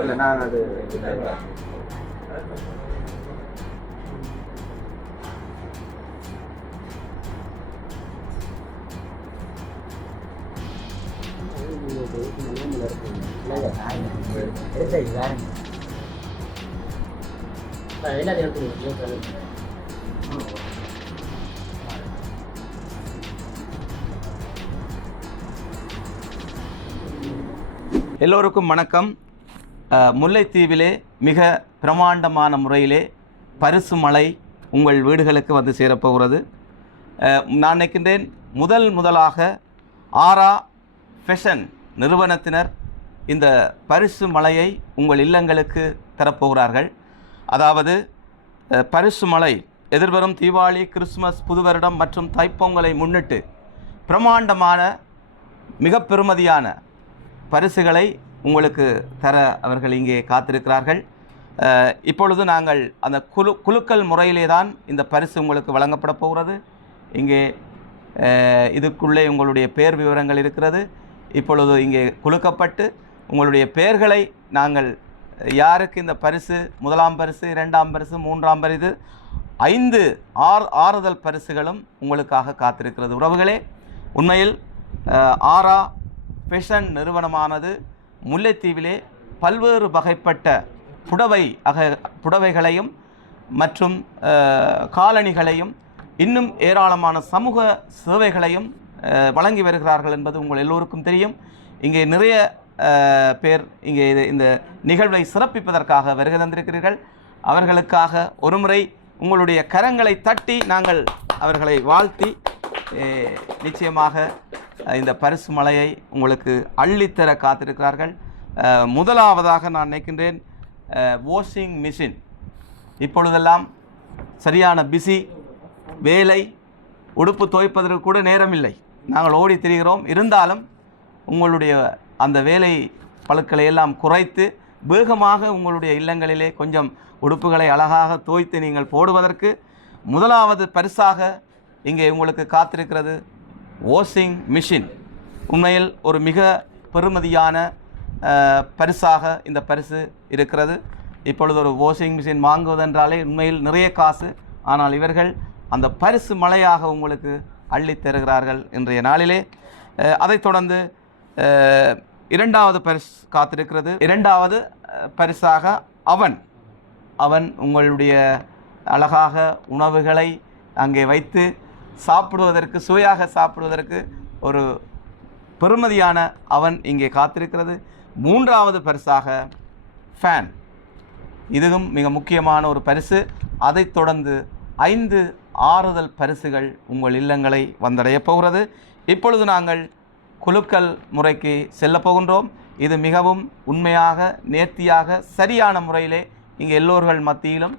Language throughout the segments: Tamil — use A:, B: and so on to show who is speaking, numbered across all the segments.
A: இல்லை நான் அது
B: எல்லோருக்கும் வணக்கம். முல்லைத்தீவிலே மிக பிரமாண்டமான முறையிலே பரிசு மழை உங்கள் வீடுகளுக்கு வந்து சேரப்போகிறது. நான் நினைக்கின்றேன் முதல் முதலாக ஆரா ஃபெஷன் நிறுவனத்தினர் இந்த பரிசு மலையை உங்கள் இல்லங்களுக்கு தரப்போகிறார்கள். அதாவது பரிசு மலை எதிர்வரும் தீபாவளி கிறிஸ்துமஸ் புது வருடம் மற்றும் தைப்பொங்கலை முன்னிட்டு பிரமாண்டமான மிக பெருமதியான பரிசுகளை உங்களுக்கு தர அவர்கள் இங்கே காத்திருக்கிறார்கள். இப்பொழுது நாங்கள் அந்த குழு குழுக்கள் முறையிலே தான் இந்த பரிசு உங்களுக்கு வழங்கப்பட போகிறது. இங்கே இதுக்குள்ளே உங்களுடைய பேர் விவரங்கள் இருக்கிறது. இப்பொழுது இங்கே குலுக்கப்பட்டு உங்களுடைய பெயர்களை நாங்கள் யாருக்கு இந்த பரிசு முதலாம் பரிசு இரண்டாம் பரிசு மூன்றாம் பரிசு ஐந்து ஆர் ஆறுதல் பரிசுகளும் உங்களுக்காக காத்திருக்கிறது. உறவுகளே உண்மையில் ஆரா ஃபெஷன் நிறுவனமானது முல்லைத்தீவிலே பல்வேறு வகைப்பட்ட புடவை அக புடவைகளையும் மற்றும் காலணிகளையும் இன்னும் ஏராளமான சமூக சேவைகளையும் வழங்கி வருகிறார்கள் என்பது உங்கள் எல்லோருக்கும் தெரியும். இங்கே நிறைய பேர் இங்கே இது- இந்த நிகழ்வை சிறப்பிப்பதற்காக வருகை தந்திருக்கிறீர்கள். அவர்களுக்காக ஒருமுறை உங்களுடைய கரங்களை தட்டி நாங்கள் அவர்களை வாழ்த்தி நிச்சயமாக இந்த பரிசு மலையை உங்களுக்கு அள்ளித்தர காத்திருக்கிறார்கள். முதலாவதாக நான் நினைக்கின்றேன் வாஷிங் மிஷின் இப்பொழுதெல்லாம் சரியான பிஸி வேலை உடுப்பு துவைப்பதற்கு கூட நேரமில்லை. நாங்கள் ஓடி திரிகிறோம். இருந்தாலும் உங்களுடைய அந்த வேலை பழுக்களை எல்லாம் குறைத்து வேகமாக உங்களுடைய இல்லங்களிலே கொஞ்சம் உடுப்புகளை அழகாக துவைத்து நீங்கள் போடுவதற்கு முதலாவது பரிசாக இங்கே உங்களுக்கு காத்திருக்கிறது வாஷிங் மிஷின் உண்மையில் ஒரு மிக பெருமதியான பரிசாக இந்த பரிசு இருக்கிறது. இப்பொழுது ஒரு வாஷிங் மிஷின் வாங்குவதென்றாலே உண்மையில் நிறைய காசு. ஆனால் இவர்கள் அந்த பரிசு மழையாக உங்களுக்கு அள்ளித் தருகிறார்கள் இன்றைய நாளிலே. அதைத் தொடர்ந்து இரண்டாவது பரிசு காத்திருக்கிறது. இரண்டாவது பரிசாக அவன் அவன் உங்களுடைய அழகாக உணவுகளை அங்கே வைத்து சாப்பிடுவதற்கு சுவையாக சாப்பிடுவதற்கு ஒரு பெருமதியான அவன் இங்கே காத்திருக்கிறது. மூன்றாவது பரிசாக ஃபேன் இதுவும் மிக முக்கியமான ஒரு பரிசு. அதைத் தொடர்ந்து ஐந்து ஆறுதல் பரிசுகள் உங்கள் இல்லங்களை வந்தடையப் போகிறது. இப்பொழுது நாங்கள் குழுக்கள் முறைக்கு செல்லப் போகின்றோம். இது மிகவும் உண்மையாக நேர்த்தியாக சரியான முறையிலே இங்கே எல்லோர்கள் மத்தியிலும்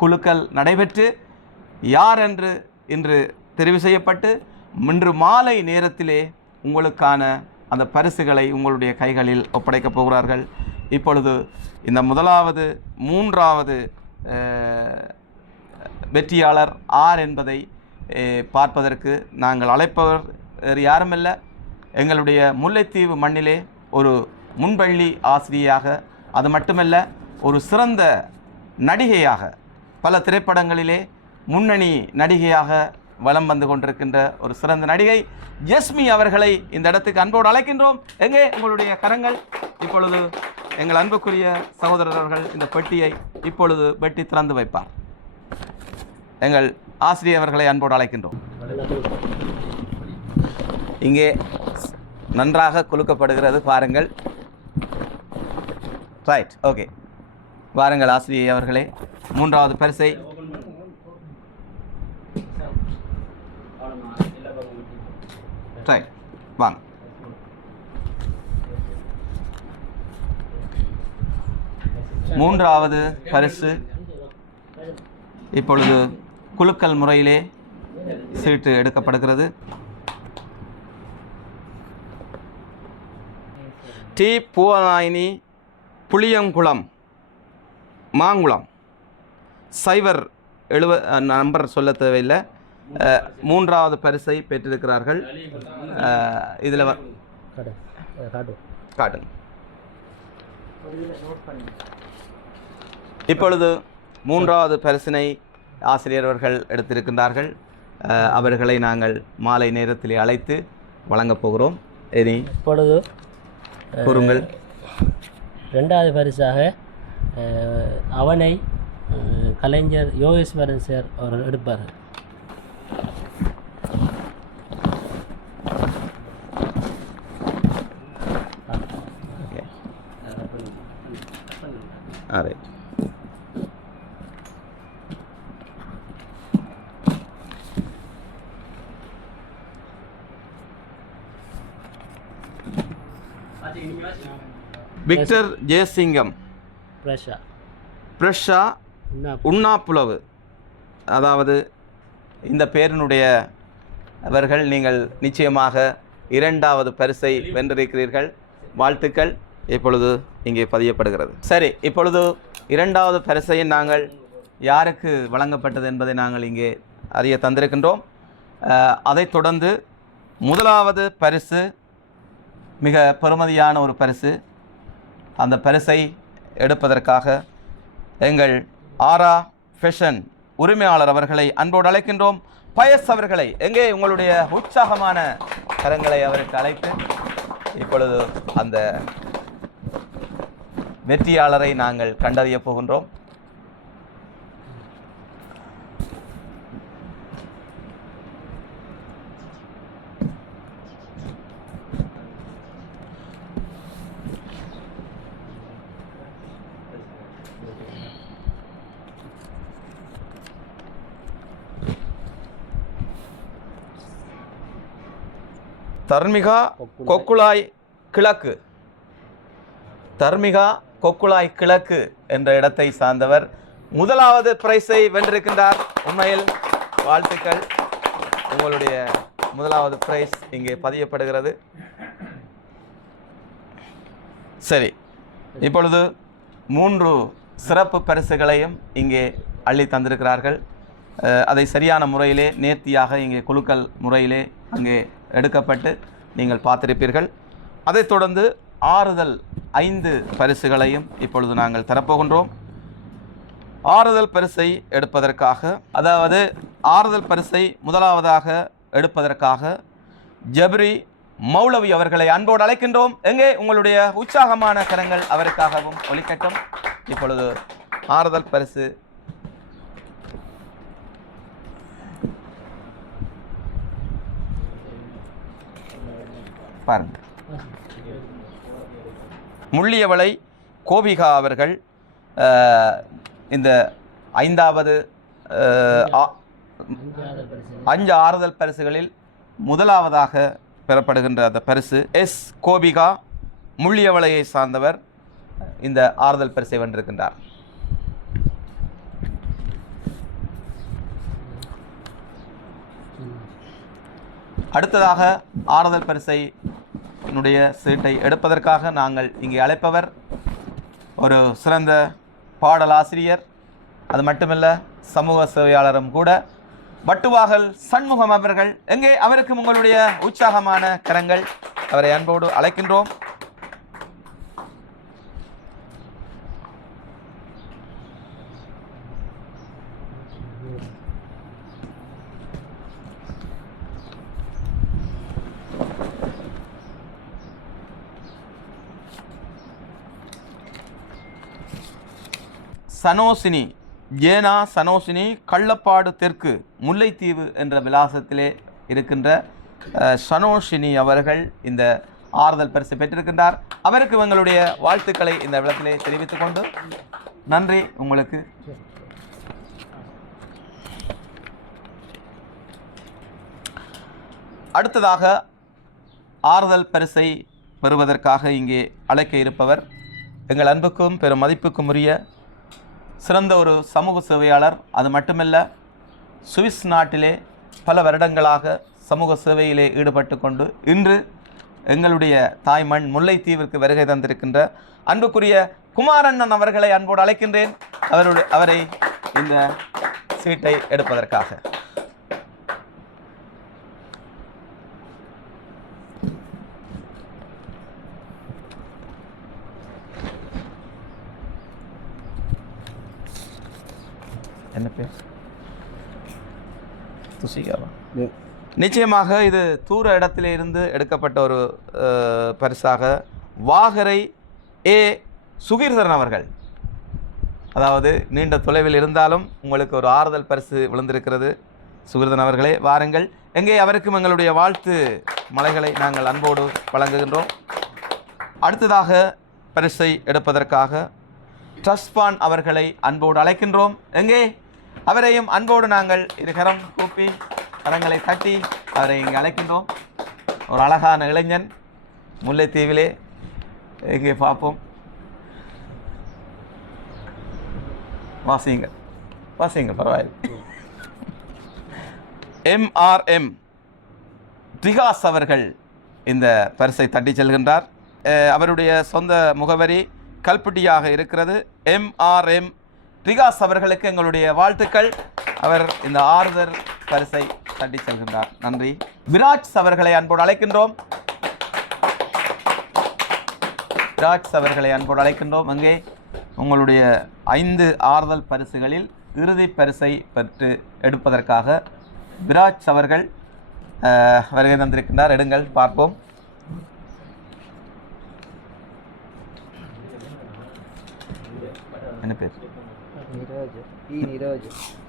B: குழுக்கள் நடைபெற்று யார் என்று இன்று தெரிவு செய்யப்பட்டு இன்று மாலை நேரத்திலே உங்களுக்கான அந்த பரிசுகளை உங்களுடைய கைகளில் ஒப்படைக்கப் போகிறார்கள். இப்பொழுது இந்த முதலாவது மூன்றாவது வெற்றியாளர் ஆர் என்பதை பார்ப்பதற்கு நாங்கள் அழைப்பவர் வேறு யாருமல்ல. எங்களுடைய முல்லைத்தீவு மண்ணிலே ஒரு முன்பள்ளி ஆசிரியையாக அது மட்டுமல்ல ஒரு சிறந்த நடிகையாக பல திரைப்படங்களிலே முன்னணி நடிகையாக வலம் வந்து கொண்டிருக்கின்ற ஒரு சிறந்த நடிகை ஜஸ்மி அவர்களை இந்த இடத்துக்கு அன்போடு அழைக்கின்றோம். எங்கே? உங்களுடைய கரங்கள். இப்பொழுது எங்கள் அன்புக்குரிய சகோதரர் அவர்கள் இந்த பெட்டியை இப்பொழுது வெட்டி திறந்து வைப்பார். எங்கள் ஆசிரியர் அவர்களை அன்போடு அழைக்கின்றோம். இங்கே நன்றாக குலுக்கப்படுகிறது. பாருங்கள். ரைட் ஓகே வாருங்கள் ஆசிரியை அவர்களே. மூன்றாவது பரிசை வாங்க மூன்றாவது பரிசு. இப்பொழுது குலுக்கல் முறையிலே சீட்டு எடுக்கப்படுகிறது. டி. பூவநாயினி புளியங்குளம் மாங்குளம். சைவர் எழுவ நம்பர் சொல்ல தேவையில்லை. மூன்றாவது பரிசை பெற்றிருக்கிறார்கள். இதில் காட்டுங்க இப்பொழுது மூன்றாவது பரிசினை ஆசிரியர் அவர்கள் எடுத்திருக்கின்றார்கள். அவர்களை நாங்கள் மாலை நேரத்திலே அழைத்து வழங்கப் போகிறோம். இனி
A: இப்பொழுது
B: கூறுங்கள்.
A: ரெண்டாவது பரிசாக அவனை கலைஞர் யோகேஸ்வரன் சார் அவர்கள் எடுப்பார்கள்
B: ஓகே ஆ ரைட் விக்டர் ஜெயசிங்கம்.
A: பிரஷா.
B: பிரஷா உண்ணாப்புலவு. அதாவது இந்த பேரினுடைய அவர்கள் நீங்கள் நிச்சயமாக இரண்டாவது பரிசை வென்றிருக்கிறீர்கள். வாழ்த்துக்கள். இப்பொழுது இங்கே பதியப்படுகிறது. சரி இப்பொழுது இரண்டாவது பரிசை நாங்கள் யாருக்கு வழங்கப்பட்டது என்பதை நாங்கள் இங்கே அறிய தந்திருக்கின்றோம். அதைத் தொடர்ந்து முதலாவது பரிசு மிக பெருமதியான ஒரு பரிசு. அந்த பரிசை எடுப்பதற்காக எங்கள் ஆரா ஃபெஷன் உரிமையாளர் அவர்களை அன்போடு அழைக்கின்றோம். பயஸ் அவர்களை எங்கே உங்களுடைய உற்சாகமான கரங்களை அவருக்கு அழைத்து இப்பொழுது அந்த வெற்றியாளரை நாங்கள் கண்டறியப் போகின்றோம். தர்மிகா கொக்குளாய் கிழக்கு. தர்மிகா கொக்குளாய் கிழக்கு என்ற இடத்தை சார்ந்தவர் முதலாவது பிரைஸை வென்றிருக்கின்றார். உண்மையில் வாழ்த்துக்கள். உங்களுடைய முதலாவது பிரைஸ் இங்கே பதியப்படுகிறது. சரி இப்பொழுது மூன்று சிறப்பு பரிசுகளையும் இங்கே அள்ளி தந்திருக்கிறார்கள். அதை சரியான முறையிலே நேர்த்தியாக இங்கே குலுக்கல் முறையிலே அங்கே எடுக்கப்பட்டு நீங்கள் பார்த்திருப்பீர்கள். அதைத் தொடர்ந்து ஆறுதல் ஐந்து பரிசுகளையும் இப்பொழுது நாங்கள் தரப்போகின்றோம். ஆறுதல் பரிசை எடுப்பதற்காக அதாவது ஆறுதல் பரிசை முதலாவதாக எடுப்பதற்காக ஜப்ரி மௌலவி அவர்களை அன்போடு அழைக்கின்றோம். எங்கே? உங்களுடைய உற்சாகமான கரங்கள் அவருக்காகவும் ஒலிக்கட்டும். இப்பொழுது ஆறுதல் பரிசு பாருங்க. முள்ளியவளை கோபிகா அவர்கள் இந்த ஐந்தாவது அஞ்சு ஆறுதல் பரிசுகளில் முதலாவதாக பெறப்படுகின்ற அந்த பரிசு எஸ் கோபிகா முள்ளியவளையை சார்ந்தவர் இந்த ஆறுதல் பரிசை வென்றிருக்கின்றார். அடுத்ததாக ஆறுதல் பரிசை னுடைய சீட்டை எடுப்பதற்காக நாங்கள் இங்கே அழைப்பவர் ஒரு சிறந்த பாடலாசிரியர் அது மட்டுமல்ல சமூக சேவையாளரும் கூட. வட்டுவாகல் சண்முகம் அவர்கள் எங்கே அவருக்கும் உங்களுடைய உற்சாகமான கரங்கள். அவரை அன்போடு அழைக்கின்றோம். சனோசினி. ஏனா சனோசினி கள்ளப்பாடு தெற்கு முல்லைத்தீவு என்ற விலாசத்திலே இருக்கின்ற சனோஷினி அவர்கள் இந்த ஆறுதல் பரிசு பெற்றிருக்கின்றார். அவருக்கு எங்களுடைய வாழ்த்துக்களை இந்த இடத்திலே தெரிவித்துக் கொண்டு நன்றி உங்களுக்கு. அடுத்ததாக ஆறுதல் பரிசை பெறுவதற்காக இங்கே அழைக்க இருப்பவர் எங்கள் அன்புக்கும் பெரும் மதிப்புக்கும் உரிய சிறந்த ஒரு சமூக சேவையாளர். அது மட்டுமல்ல சுவிஸ் நாட்டிலே பல வருடங்களாக சமூக சேவையிலே ஈடுபட்டு கொண்டு இன்று எங்களுடைய தாய்மண் முல்லைத்தீவிற்கு வருகை தந்திருக்கின்ற அன்புக்குரிய குமாரண்ணன் அவர்களை அன்போடு அழைக்கின்றேன். அவருடைய அவரை இந்த சீட்டை எடுப்பதற்காக என்ன பேர் துசிகாவா நிச்சயமாக இது தூர இடத்திலே இருந்து எடுக்கப்பட்ட ஒரு பரிசாக வாகரை ஏ. சுகீர்தரன் அவர்கள். அதாவது நீண்ட தொலைவில் இருந்தாலும் உங்களுக்கு ஒரு ஆறுதல் பரிசு விழுந்திருக்கிறது. சுகிர்தன் அவர்களே வாருங்கள். எங்கே அவருக்கும் எங்களுடைய வாழ்த்து மலைகளை நாங்கள் அன்போடு வழங்குகின்றோம். அடுத்ததாக பரிசை எடுப்பதற்காக ட்ரஸ்பான் அவர்களை அன்போடு அழைக்கின்றோம். எங்கே? அவரையும் அன்போடு நாங்கள் இருகரம் கூப்பி கரங்களை தட்டி அவரை இங்கே அழைக்கின்றோம். ஒரு அழகான இளைஞன். முல்லைத்தீவிலே இங்கே பார்ப்போம். வாசியுங்கள். வாசியுங்கள் பரவாயில்லை. எம்ஆர்எம் திகாஸ் அவர்கள் இந்த பரிசை தட்டி செல்கின்றார். அவருடைய சொந்த முகவரி கல்பட்டியாக இருக்கிறது. எம்ஆர்எம் ரிகாஸ் அவர்களுக்கு எங்களுடைய வாழ்த்துக்கள். அவர் இந்த ஆறுதல் பரிசை தட்டி செல்கின்றார். நன்றி. விராஜ் அவர்களை அன்போடு அழைக்கின்றோம். விராஜ் அவர்களை அன்போடு அழைக்கின்றோம். அங்கே உங்களுடைய ஐந்து ஆறுதல் பரிசுகளில் இறுதி பரிசை பெற்று எடுப்பதற்காக விராஜ் அவர்கள் வருகை தந்திருக்கின்றார். எடுங்கள் பார்ப்போம். என்ன பேர்?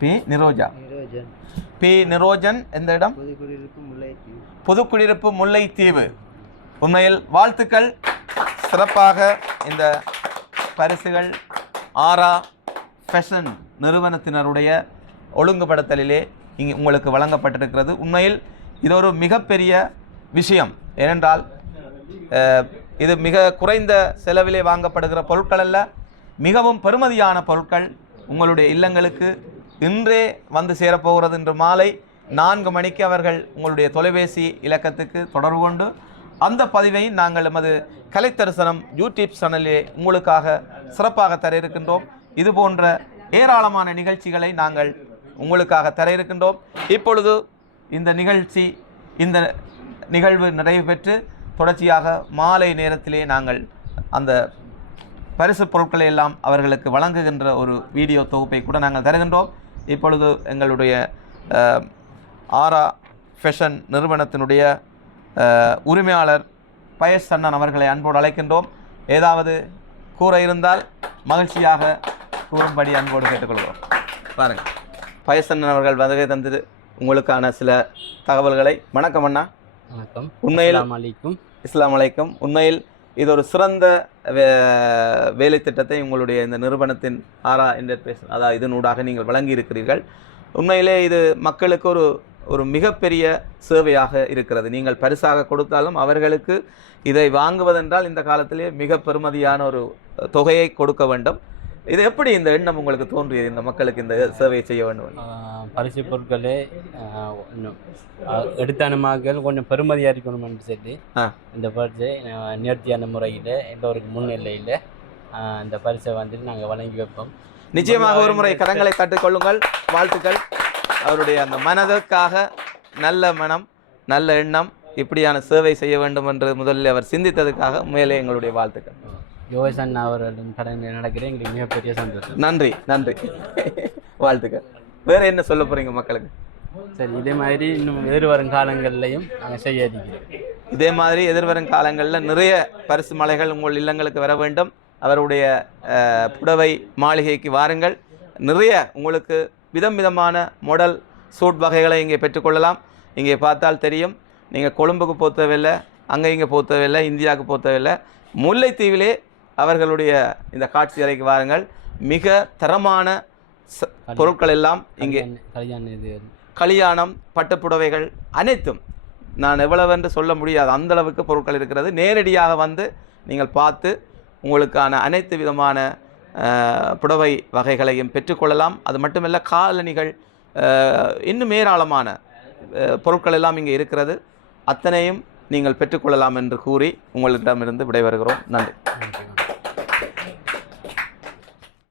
C: பி
B: நிரோஜா. பி நிரோஜன் எந்த இடம்?
C: புதுக்குடியிருப்பு முல்லைத்தீவு.
B: உண்மையில் வாழ்த்துக்கள். சிறப்பாக இந்த பரிசுகள் ஆரா ஃபேஷன் நிறுவனத்தினருடைய ஒழுங்குபடுத்தலிலே இங்கே உங்களுக்கு வழங்கப்பட்டிருக்கிறது. உண்மையில் இது ஒரு மிகப்பெரிய விஷயம். ஏனென்றால் இது மிக குறைந்த செலவிலே வாங்கப்படுகிற பொருட்கள் அல்ல மிகவும் பெறுமதியான பொருட்கள். உங்களுடைய இல்லங்களுக்கு இன்றே வந்து சேரப்போகிறது இன்று மாலை நான்கு மணிக்கு அவர்கள் உங்களுடைய தொலைபேசி இலக்கத்துக்கு தொடர்பு கொண்டு அந்த பதிவை நாங்கள் எமது கலைத்தரிசனம் யூடியூப் சேனலிலே உங்களுக்காக சிறப்பாக தர இருக்கின்றோம் இது போன்ற ஏராளமான நிகழ்ச்சிகளை நாங்கள் உங்களுக்காக தர இருக்கின்றோம் இப்பொழுது இந்த நிகழ்ச்சி இந்த நிகழ்வு நிறைவு பெற்று தொடர்ச்சியாக மாலை நேரத்திலே நாங்கள் அந்த பரிசு பொருட்களை எல்லாம் அவர்களுக்கு வழங்குகின்ற ஒரு வீடியோ தொகுப்பை கூட நாங்கள் தருகின்றோம். இப்பொழுது எங்களுடைய ஆரா ஃபேஷன் நிறுவனத்தினுடைய உரிமையாளர் பயஸ் அண்ணன் அவர்களை அன்போடு அழைக்கின்றோம். ஏதாவது கூற இருந்தால் மகிழ்ச்சியாக கூறும்படி அன்போடு கேட்டுக்கொள்கிறோம். பாருங்கள் பயஸ் அண்ணன் அவர்கள் வருகை தந்தது உங்களுக்கான சில தகவல்களை. வணக்கம் அண்ணா.
A: வணக்கம்.
B: உண்மையில்
A: அலைக்கும்.
B: இஸ்லாம் அலைக்கும். உண்மையில் இது ஒரு சிறந்த வே வேலை திட்டத்தை உங்களுடைய இந்த நிறுவனத்தின் ஆரா என்டர்பிரைஸ் அதாவது இதனூடாக நீங்கள் வழங்கி இருக்கிறீர்கள் உண்மையிலே இது மக்களுக்கு ஒரு ஒரு மிகப்பெரிய சேவையாக இருக்கிறது. நீங்கள் பரிசாக கொடுத்தாலும் அவர்களுக்கு இதை வாங்குவதென்றால் இந்த காலத்திலே மிக பெருமதியான ஒரு தொகையை கொடுக்க வேண்டும். இது எப்படி இந்த எண்ணம் உங்களுக்கு தோன்றியது? இந்த மக்களுக்கு இந்த சேவையை செய்ய வேண்டும்
A: பரிசு பொருட்களே எடுத்தானமாக கொஞ்சம் பெருமதியாக இருக்கணும்னு சொல்லி. இந்த பரிசை நேர்த்தியான முறையில் எல்லோருக்கும் முன்னிலையில் இந்த பரிசை வந்துட்டு நாங்கள் வழங்கி வைப்போம்.
B: நிச்சயமாக ஒரு முறை கரங்களை தட்டிக்கொள்ளுங்கள் வாழ்த்துக்கள். அவருடைய அந்த மனதுக்காக நல்ல மனம் நல்ல எண்ணம் இப்படியான சேவை செய்ய வேண்டும் என்று முதலில் அவர் சிந்தித்ததுக்காக மேலே எங்களுடைய வாழ்த்துக்கள்.
A: யோகசன் அவர்களின் கடனில் நடக்கிற எங்களுக்கு மிகப்பெரிய சந்தோஷம்.
B: நன்றி நன்றி. வாழ்த்துக்கள். வேற என்ன சொல்ல போறீங்க மக்களுக்கு?
A: சரி இதே மாதிரி இன்னும் வேறு வரும் காலங்கள்லையும் நாங்கள் செய்ய
B: இதே மாதிரி எதிர்வரும் காலங்களில் நிறைய பரிசு மலைகள் உங்கள் இல்லங்களுக்கு வர வேண்டும். அவருடைய புடவை மாளிகைக்கு வாருங்கள். நிறைய உங்களுக்கு விதம் விதமான மாடல் சூட் வகைகளை இங்கே பெற்றுக்கொள்ளலாம் இங்கே பார்த்தால் தெரியும். நீங்கள் கொழும்புக்கு போக தேவையில்லை அங்கே இங்கே போக தேவையில்லை இந்தியாவுக்கு போக தேவையில்லை முல்லைத்தீவிலே அவர்களுடைய இந்த காட்சி அறைக்கு வாருங்கள். மிக தரமான பொருட்கள் எல்லாம் இங்கே கல்யாணம் பட்டுப்புடவைகள் அனைத்தும். நான் எவ்வளவென்று சொல்ல முடியாது. அந்த அளவுக்கு பொருட்கள் இருக்கிறது. நேரடியாக வந்து நீங்கள் பார்த்து உங்களுக்கான அனைத்து விதமான புடவை வகைகளையும் பெற்றுக்கொள்ளலாம். அது மட்டுமல்ல காலணிகள் இன்னும் ஏராளமான பொருட்கள் எல்லாம் இங்கே இருக்கிறது. அத்தனையும் நீங்கள் பெற்றுக்கொள்ளலாம் என்று கூறி உங்களிடமிருந்து விடைபெறுகிறோம்.
A: நன்றி.